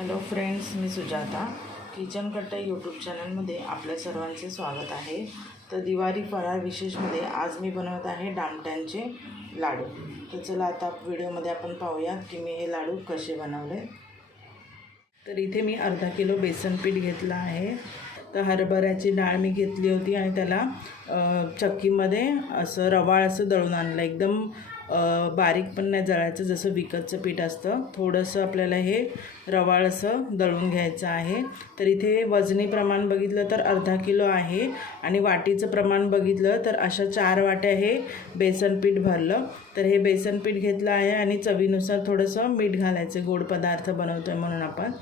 Hello friends मी Sujata. Kitchen Katta YouTube चॅनलमध्ये आपल्या सर्वांचे स्वागत आहे. तर दिवाळी फराळ विशेषमध्ये आज मी बनवत आहे डामट्यांचे लाडू. तर चला आता व्हिडिओमध्ये आपण पाहूयात की मी हे लाडू कसे बनवले. तर इथे मी अर्धा किलो बेसन पीठ घेतलं आहे. तर हरभऱ्याची डाळ मी घेतली होती आणि त्याला चक्कीमध्ये असं रवाळ असं दळून आणलं. एकदम बारीक पण नाही जळायचं जसं विकतचं पीठ असतं. थोडंसं आपल्याला हे रवाळ असं दळून घ्यायचं आहे. तर इथे वजनी प्रमाण बघितलं तर अर्धा किलो आहे आणि वाटीचं प्रमाण बघितलं तर अशा चार वाट्या हे बेसन पीठ भरलं. तर हे बेसन पीठ घेतलं आहे आणि चवीनुसार थोडंसं मीठ घालायचं गोड पदार्थ बनवतो आहे म्हणून आपण.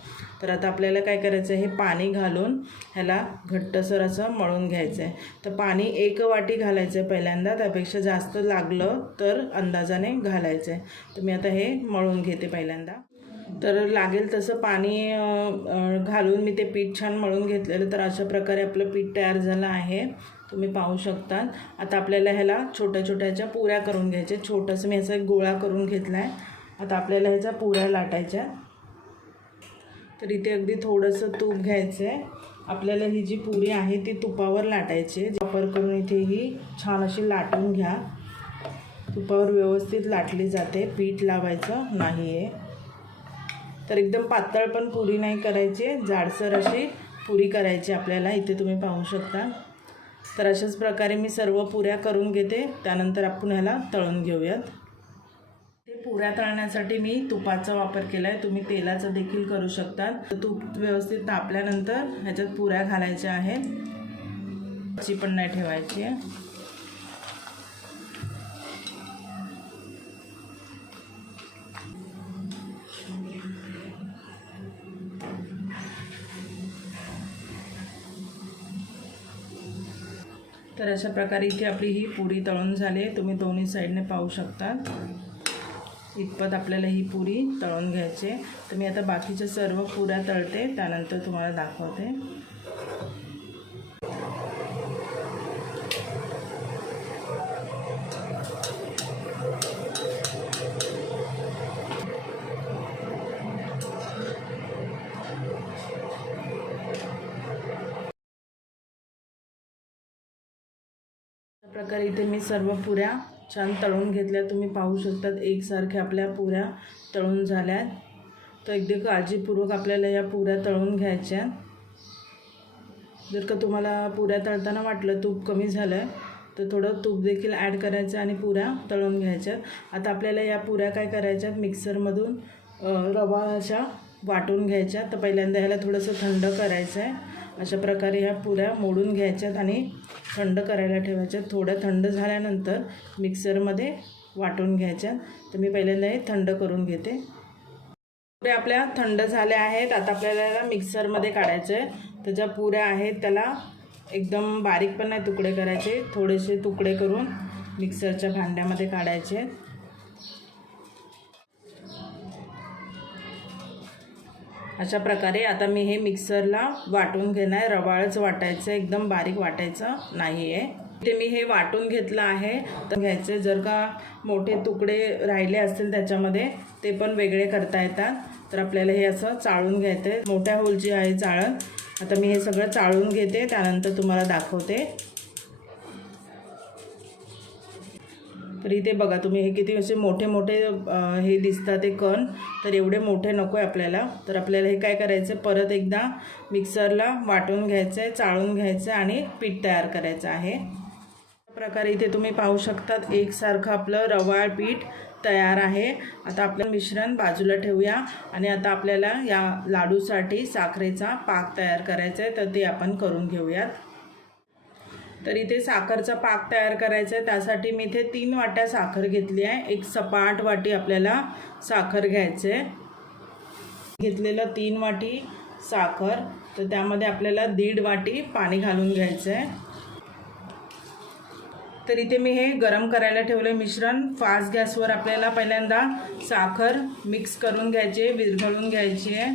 तर आता आपल्याला काय करायचं आहे? हे पाणी घालून ह्याला घट्टसर असं मळून घ्यायचं आहे. तर पाणी एक वाटी घालायचं आहे पहिल्यांदा. त्यापेक्षा जास्त लागलं तर अंदाजाने घालायचं आहे. तर मी आता हे मळून घेते पहिल्यांदा. तर लागेल तसं पाणी घालून मी ते पीठ छान मळून घेतलेलं. तर अशा प्रकारे आपलं पीठ तयार झालं आहे. तुम्ही पाहू शकता आता आपल्याला ह्याला छोट्या छोट्याच्या पुऱ्या करून घ्यायच्या छोटंसं मी ह्याचा एक गोळा करून घेतला आहे आता आपल्याला ह्याच्या पुऱ्या लाटायच्या तर इथे अगदी थोडंसं तूप घ्यायचं आहे आपल्याला ही जी पुरी आहे ती तुपावर लाटायची आहे. वापर करून इथे ही छान अशी लाटून घ्या. तुपावर व्यवस्थित लाटली जाते. पीठ लावायचं नाही आहे तर एकदम पातळ पण पुरी नाही करायची जाडसर अशी पुरी करायची आपल्याला. इथे तुम्ही पाहू शकता. तर अशाच प्रकारे मी सर्व पुऱ्या करून घेते. त्यानंतर आपण ह्याला तळून घेऊयात. पुऱ्या तळण्यासाठी मी तुपाचा वापर केला आहे तुम्ही तेलाचा देखील करू शकता तर तूप व्यवस्थित तापल्यानंतर ह्याच्यात पुऱ्या घालायच्या आहेत. कच्ची पण नाही ठेवायची आहे. तर अशा प्रकारे इथे आपली ही पुरी तळून झाली आहे. तुम्ही दोन्ही साईडने पाहू शकता इतपत आपल्याला ही पुरी तळून घ्यायची आहे. तर मी आता बाकीच्या सर्व पुऱ्या तळते त्यानंतर तुम्हाला दाखवते. प्रकारे इथे मी सर्व पुऱ्या छान तळून घेतल्या. तुम्ही पाहू शकतात एकसारख्या आपल्या पुऱ्या तळून झाल्या. तर अगदी काळजीपूर्वक आपल्याला या पुऱ्या तळून घ्यायच्या. जर का तुम्हाला पुऱ्या तळताना वाटलं तूप कमी झालं आहे तर थोडं तूप देखील ॲड करायचं आणि पुऱ्या तळून घ्यायच्या. आता आपल्याला या पुऱ्या काय करायच्यात मिक्सरमधून रवा अशा वाटून घ्यायच्या. तर पहिल्यांदा ह्याला थोडंसं थंड करायचं आहे अशा प्रकारे ह्या पुऱ्या मोडून घ्यायच्यात आणि थंड करायला ठेवायच्यात. थोड्या थंड झाल्यानंतर मिक्सरमध्ये वाटून घ्यायच्यात तर मी पहिल्यांदा हे थंड करून घेते. पुऱ्या आपल्या थंड झाल्या आहेत. आता आपल्याला मिक्सरमध्ये काढायचं आहे त्याच्या पुऱ्या आहेत त्याला एकदम बारीक पण नाही तुकडे करायचे. थोडेसे तुकडे करून मिक्सरच्या भांड्यामध्ये काढायचे. आहेत अशा प्रकारे आता मी हे मिक्सरला वाटून घेणार. रवाळच वाटायचं एकदम बारीक वाटायचं नाही आहे ते मी हे वाटून घेतलं आहे. तर घ्यायचे जर का मोठे तुकडे राहिले असतील त्याच्यामध्ये ते पण वेगळे करता येतात. तर आपल्याला हे असं चाळून घ्यायचं आहे मोठ्या होलची आहे चाळण. आता मी हे सगळं चाळून घेते त्यानंतर तुम्हाला दाखवते. तर इथे बघा तुम्ही हे किती असे मोठे मोठे हे दिसतात ते कण. तर एवढे मोठे नको आहे आपल्याला. तर आपल्याला हे काय करायचं आहे परत एकदा मिक्सरला वाटून घ्यायचं आहे चाळून घ्यायचं आहे आणि पीठ तयार करायचं आहे. अशा प्रकारे इथे तुम्ही पाहू शकतात एकसारखं आपलं रवाळ पीठ तयार आहे. आता आपलं मिश्रण बाजूला ठेवूया आणि आता आपल्याला या लाडूसाठी साखरेचा पाक तयार करायचा आहे तर ते आपण करून घेऊयात. तर इथे साखरचा पाक तयार करायचा आहे. त्यासाठी मी इथे तीन वाट्या साखर घेतली आहे. एक सपाट वाटी आपल्याला साखर घ्यायचे घेतलेलं तीन वाटी साखर. तर त्यामध्ये आपल्याला दीड वाटी पाणी घालून घ्यायचं आहे. तर इथे मी हे गरम करायला ठेवलं मिश्रण. फास्ट गॅसवर आपल्याला पहिल्यांदा साखर मिक्स करून घ्यायची आहे विरघळून घ्यायची आहे.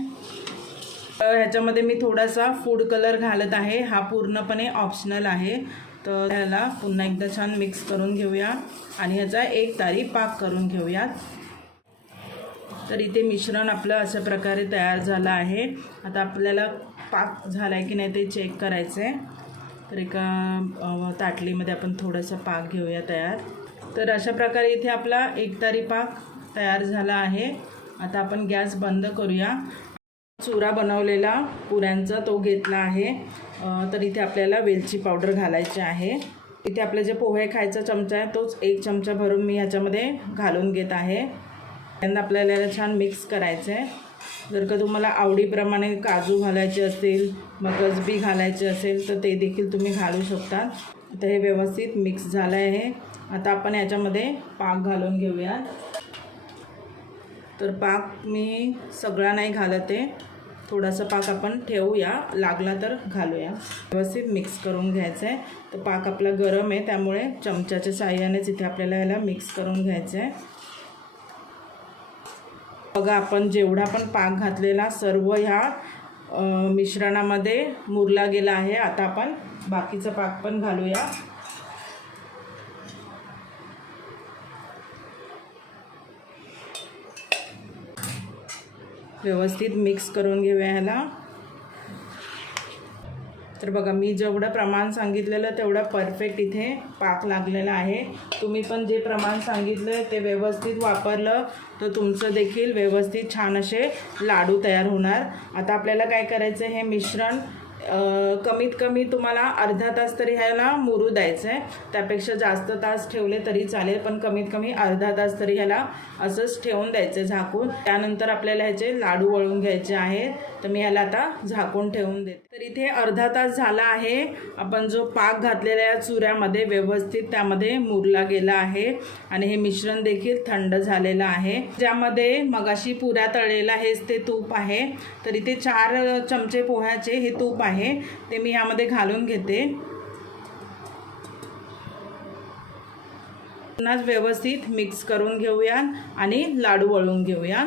ह्याच्यामध्ये मी थोडासा फूड कलर घालत आहे. हा पूर्णपणे ऑप्शनल आहे. तर ह्याला पुन्हा एकदा छान मिक्स करून घेऊया. आणि ह्याचा एक तारी पाक करून घेऊयात. तर इथे मिश्रण आपलं अशा प्रकारे तयार झालं आहे. आता आपल्याला पाक झाला आहे की नाही ते चेक करायचं आहे तर एका ताटलीमध्ये आपण थोडासा पाक घेऊया तयार. तर अशा प्रकारे इथे आपला एकतारी पाक तयार झाला आहे. आता आपण गॅस बंद करूया. चुरा बनवलेला पुऱ्यांचा तो घेतला आहे. तर इथे आपल्याला वेलची पावडर घालायची आहे. इथे आपले जे पोहे खायचा चमचा आहे तोच एक चमचा भरून मी ह्याच्यामध्ये घालून घेत आहे. त्यांना आपल्याला छान मिक्स करायचं आहे जर का तुम्हाला आवडीप्रमाणे काजू घालायचे असतील मगजबी घालायचे असेल तर ते देखील तुम्ही घालू शकता तर हे व्यवस्थित मिक्स झालं आहे आता आपण याच्यामध्ये पाक घालून घेऊया तर पाक मी सगळा नाही घालत. आहे थोडासा पाक आपण ठेवूया. लागला तर घालूया. व्यवस्थित मिक्स करून घ्यायचं आहे तर पाक आपला गरम आहे त्यामुळे चमच्याच्या साह्यानेच इथे आपल्याला याला मिक्स करून घ्यायचं आहे बघा आपण जेवढा पण पाक घातलेला सर्व ह्या मिश्रणामध्ये मुरला गेला आहे. आता आपण बाकीचा पाक पण घालूया. व्यवस्थित मिक्स करून घेऊया ह्याला. तर बघा मी जेवढं प्रमाण सांगितलेलं तेवढं परफेक्ट इथे पाक लागलेला आहे. तुम्ही पण जे प्रमाण सांगितलं ते व्यवस्थित वापरलं तर तुमचं देखील व्यवस्थित छान असे लाडू तयार होणार. आता आपल्याला काय करायचं हे मिश्रण कमीत कमी तुम्हाला अर्धा तास तरी ह्याला मुरू द्यायचं आहे त्यापेक्षा जास्त तास ठेवले तरी चालेल पण कमीत कमी अर्धा तास तरी ह्याला असंच ठेवून द्यायचं आहे झाकून. त्यानंतर आपल्याला ह्याचे लाडू वळून घ्यायचे आहेत. तर मी ह्याला आता झाकून ठेवून देते. तर इथे अर्धा तास झाला आहे. आपण जो पाक घातलेला या चुऱ्यामध्ये व्यवस्थित त्यामध्ये मुरला गेला आहे. आणि हे मिश्रण देखील थंड झालेलं आहे. ज्यामध्ये मगाशी पुऱ्या तळलेला हेच ते तूप आहे. तर इथे चार चमचे पोह्याचे हे तूप आहे. ते मी यामध्ये घालून घेते. पुन्हाच व्यवस्थित मिक्स करून घेऊया आणि लाडू वळून घेऊया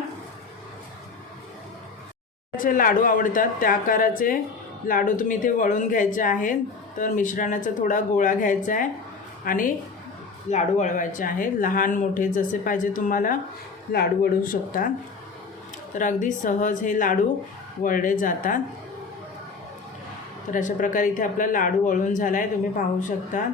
जे लाडू आवडतात त्या आकाराचे लाडू तुम्ही इथे वळून घ्यायचे आहेत. तर मिश्रणाचा थोडा गोळा घ्यायचा आहे आणि लाडू वळवायचे आहेत. लहान मोठे जसे पाहिजे तुम्हाला लाडू वळू शकतात. तर अगदी सहज हे लाडू वळले जातात. तर अशा प्रकारे इथे आपला लाडू वळून झाला आहे तुम्ही पाहू शकता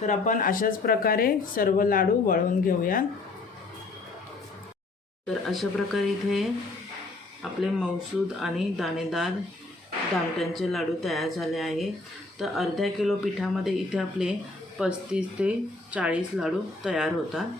तर आपण अशाच प्रकारे सर्व लाडू वळून घेऊया तर अशा प्रकारे इथे आपले मौसूद आणि दाणेदार दामट्यांचे लाडू तयार झाले आहे. तर अर्ध्या किलो पिठामध्ये इथे आपले पस्तीस ते चाळीस लाडू तयार होतात.